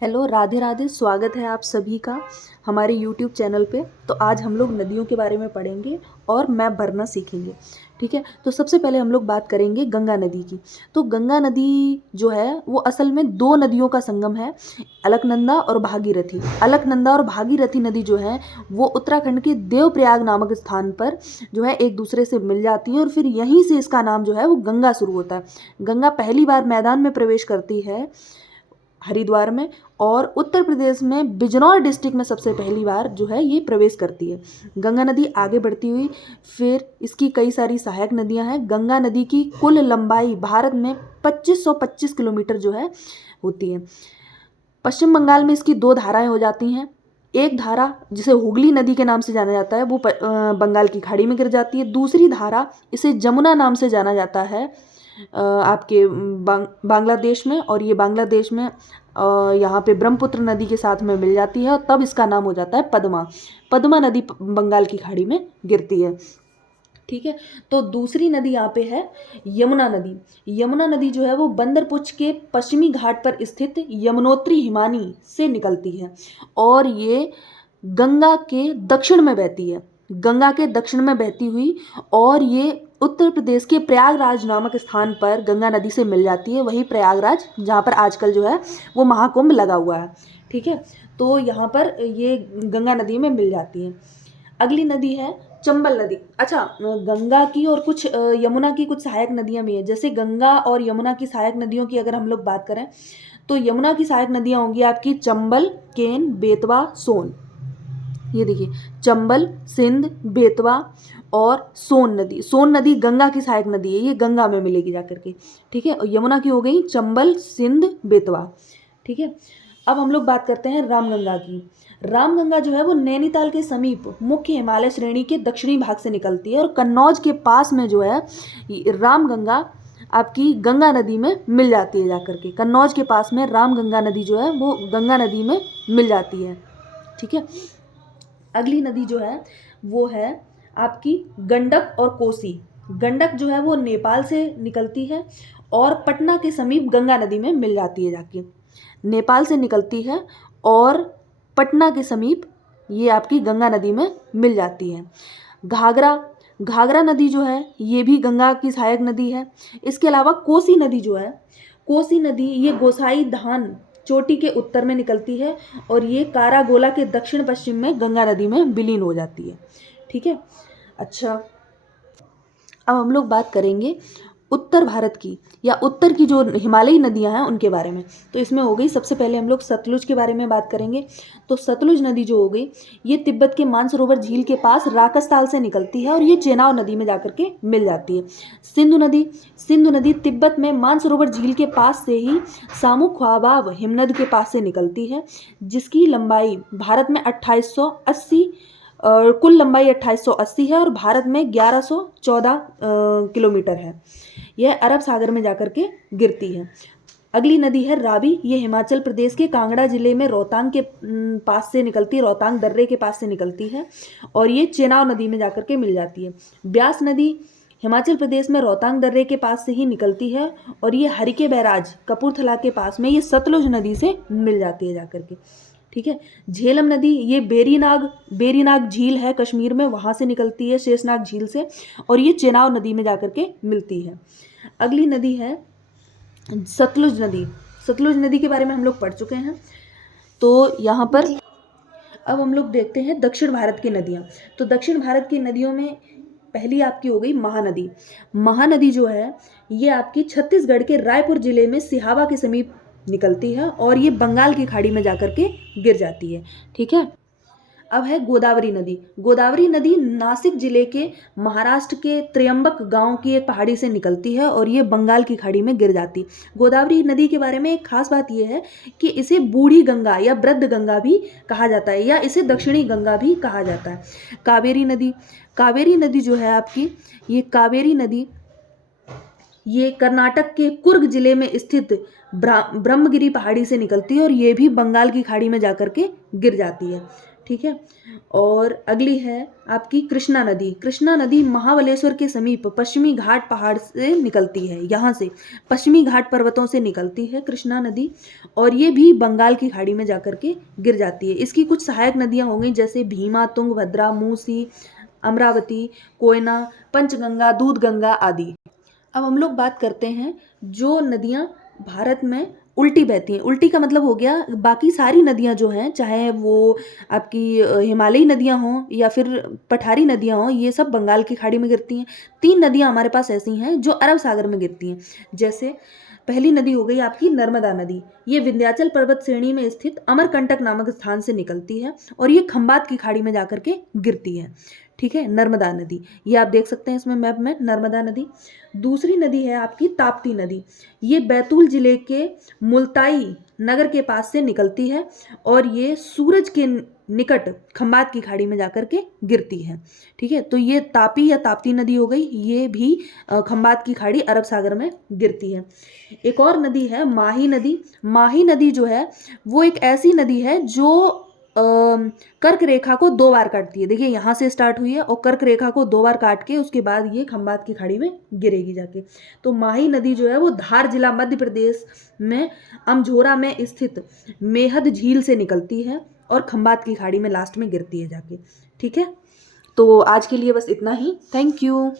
Hello, Radhe Radhe. स्वागत है आप सभी का हमारे यूट्यूब चैनल पे। तो आज हम लोग नदियों के बारे में पढ़ेंगे और मैप भरना सीखेंगे। ठीक है, तो सबसे पहले हम लोग बात करेंगे गंगा नदी की। तो गंगा नदी जो है वो असल में दो नदियों का संगम है, अलकनंदा और भागीरथी। अलकनंदा और भागीरथी नदी जो है वो उत्तराखंड के देवप्रयाग नामक स्थान पर जो है एक दूसरे से मिल जाती है और फिर यहीं से इसका नाम जो है वो गंगा शुरू होता है। गंगा पहली बार मैदान में प्रवेश करती है हरिद्वार में, और उत्तर प्रदेश में बिजनौर डिस्ट्रिक्ट में सबसे पहली बार जो है ये प्रवेश करती है। गंगा नदी आगे बढ़ती हुई फिर इसकी कई सारी सहायक नदियां हैं। गंगा नदी की कुल लंबाई भारत में 2525 किलोमीटर जो है होती है। पश्चिम बंगाल में इसकी दो धाराएं हो जाती हैं। एक धारा जिसे हुगली नदी के नाम से जाना जाता है वो बंगाल की खाड़ी में गिर जाती है। दूसरी धारा इसे जमुना नाम से जाना जाता है आपके बांग्लादेश में, और ये बांग्लादेश में यहाँ पे ब्रह्मपुत्र नदी के साथ में मिल जाती है और तब इसका नाम हो जाता है पद्मा। पद्मा नदी बंगाल की खाड़ी में गिरती है। ठीक है, तो दूसरी नदी यहाँ पे है यमुना नदी। यमुना नदी जो है वो बंदरपुच के पश्चिमी घाट पर स्थित यमुनोत्री हिमानी से निकलती है और ये गंगा के दक्षिण में बहती है। गंगा के दक्षिण में बहती हुई और ये उत्तर प्रदेश के प्रयागराज नामक स्थान पर गंगा नदी से मिल जाती है। वही प्रयागराज जहाँ पर आजकल जो है वो महाकुंभ लगा हुआ है। ठीक है, तो यहाँ पर ये गंगा नदी में मिल जाती है। अगली नदी है चंबल नदी। अच्छा, गंगा की और कुछ यमुना की कुछ सहायक नदियाँ भी हैं। जैसे गंगा और यमुना की सहायक नदियों की अगर हम लोग बात करें तो यमुना की सहायक नदियाँ होंगी आपकी चंबल, केन, बेतवा, सोन। ये देखिए, चंबल, सिंध, बेतवा और सोन नदी। सोन नदी गंगा की सहायक नदी है, ये गंगा में मिलेगी जाकर के। ठीक है, और यमुना की हो गई चंबल, सिंध, बेतवा। ठीक है, अब हम लोग बात करते हैं रामगंगा की। रामगंगा जो है वो नैनीताल के समीप मुख्य हिमालय श्रेणी के दक्षिणी भाग से निकलती है और कन्नौज के पास में जो है रामगंगा आपकी गंगा नदी में मिल जाती है जाकर के। कन्नौज के पास में रामगंगा नदी जो है वो गंगा नदी में मिल जाती है। ठीक है, अगली नदी जो है वो है आपकी गंडक और कोसी। गंडक जो है वो नेपाल से निकलती है और पटना के समीप गंगा नदी में मिल जाती है जाके। नेपाल से निकलती है और पटना के समीप ये आपकी गंगा नदी में मिल जाती है। घाघरा घाघरा नदी जो है ये भी गंगा की सहायक नदी है। इसके अलावा कोसी नदी जो है, कोसी नदी ये गोसाई धान चोटी के उत्तर में निकलती है और ये कारागोला के दक्षिण पश्चिम में गंगा नदी में विलीन हो जाती है। ठीक है, अच्छा, अब हम लोग बात करेंगे उत्तर भारत की या उत्तर की जो हिमालयी नदियां हैं उनके बारे में। तो इसमें हो गई, सबसे पहले हम लोग सतलुज के बारे में बात करेंगे। तो सतलुज नदी जो हो गई ये तिब्बत के मानसरोवर झील के पास राकसताल से निकलती है और ये चेनाब नदी में जाकर के मिल जाती है। सिंधु नदी तिब्बत में मानसरोवर झील के पास से ही सामू ख्वाबाब हिमनद के पास से निकलती है, जिसकी लंबाई भारत में 2880 कुल लंबाई 2880 है और भारत में 1114 किलोमीटर है। यह अरब सागर में जाकर के गिरती है। अगली नदी है रावी। ये हिमाचल प्रदेश के कांगड़ा जिले में रोहतांग के पास से निकलती है, रोहतांग दर्रे के पास से निकलती है और ये चेनाब नदी में जाकर के मिल जाती है। ब्यास नदी हिमाचल प्रदेश में रोहतांग दर्रे के पास से ही निकलती है और ये हरिके बैराज कपूरथला के पास में ये सतलुज नदी से मिल जाती है जाकर के। ठीक है, झेलम नदी ये बेरीनाग झील है कश्मीर में, वहाँ से निकलती है शेषनाग झील से और ये चेनाब नदी में जाकर के मिलती है। अगली नदी है सतलुज नदी। सतलुज नदी के बारे में हम लोग पढ़ चुके हैं। तो यहाँ पर अब हम लोग देखते हैं दक्षिण भारत की नदियाँ। तो दक्षिण भारत की नदियों में पहली आपकी हो गई महानदी। महानदी जो है ये आपकी छत्तीसगढ़ के रायपुर जिले में सिहावा के समीप निकलती है और ये बंगाल की खाड़ी में जाकर के गिर जाती है। ठीक है, अब है गोदावरी नदी। गोदावरी नदी नासिक जिले के महाराष्ट्र के त्र्यंबक गांव की एक पहाड़ी से निकलती है और ये बंगाल की खाड़ी में गिर जाती है। गोदावरी नदी के बारे में एक खास बात यह है कि इसे बूढ़ी गंगा या वृद्ध गंगा भी कहा जाता है या इसे दक्षिणी गंगा भी कहा जाता है। कावेरी नदी जो है आपकी, ये कावेरी नदी ये कर्नाटक के कुर्ग जिले में स्थित ब्रह्मगिरी पहाड़ी से निकलती है और ये भी बंगाल की खाड़ी में जाकर के गिर जाती है। ठीक है। और अगली है आपकी कृष्णा नदी। कृष्णा नदी महाबलेश्वर के समीप पश्चिमी घाट पहाड़ से निकलती है, यहाँ से पश्चिमी घाट पर्वतों से निकलती है कृष्णा नदी, और ये भी बंगाल की खाड़ी में जाकर के गिर जाती है। इसकी कुछ सहायक नदियाँ हो गई, जैसे भीमा, तुंगभद्रा, मूसी, अमरावती, कोयना, पंचगंगा, दूधगंगा आदि। अब हम लोग बात करते हैं जो नदियाँ भारत में उल्टी बहती हैं। उल्टी का मतलब हो गया बाकी सारी नदियाँ जो हैं, चाहे वो आपकी हिमालयी नदियाँ हों या फिर पठारी नदियाँ हों, ये सब बंगाल की खाड़ी में गिरती हैं। 3 नदियाँ हमारे पास ऐसी हैं जो अरब सागर में गिरती हैं। जैसे पहली नदी हो गई आपकी नर्मदा नदी। ये विंध्याचल पर्वत श्रेणी में स्थित अमरकंटक नामक स्थान से निकलती है और ये खंबात की खाड़ी में जाकर के गिरती है। ठीक है, नर्मदा नदी, ये आप देख सकते हैं इसमें मैप में, नर्मदा नदी। दूसरी नदी है आपकी ताप्ती नदी। ये बैतूल जिले के मुल्ताई नगर के पास से निकलती है और ये सूरज के निकट खंबात की खाड़ी में जाकर के गिरती है। ठीक है, तो ये तापी या ताप्ती नदी हो गई, ये भी खंबात की खाड़ी अरब सागर में गिरती है। एक और नदी है माही नदी। माही नदी जो है वो एक ऐसी नदी है जो कर्क रेखा को 2 बार काटती है। देखिए यहाँ से स्टार्ट हुई है और कर्क रेखा को 2 बार काट के उसके बाद ये खंबात की खाड़ी में गिरेगी जाके। तो माही नदी जो है वो धार जिला मध्य प्रदेश में अमझोरा में स्थित मेहद झील से निकलती है और खंबात की खाड़ी में लास्ट में गिरती है जाके। ठीक है, तो आज के लिए बस इतना ही। Thank you.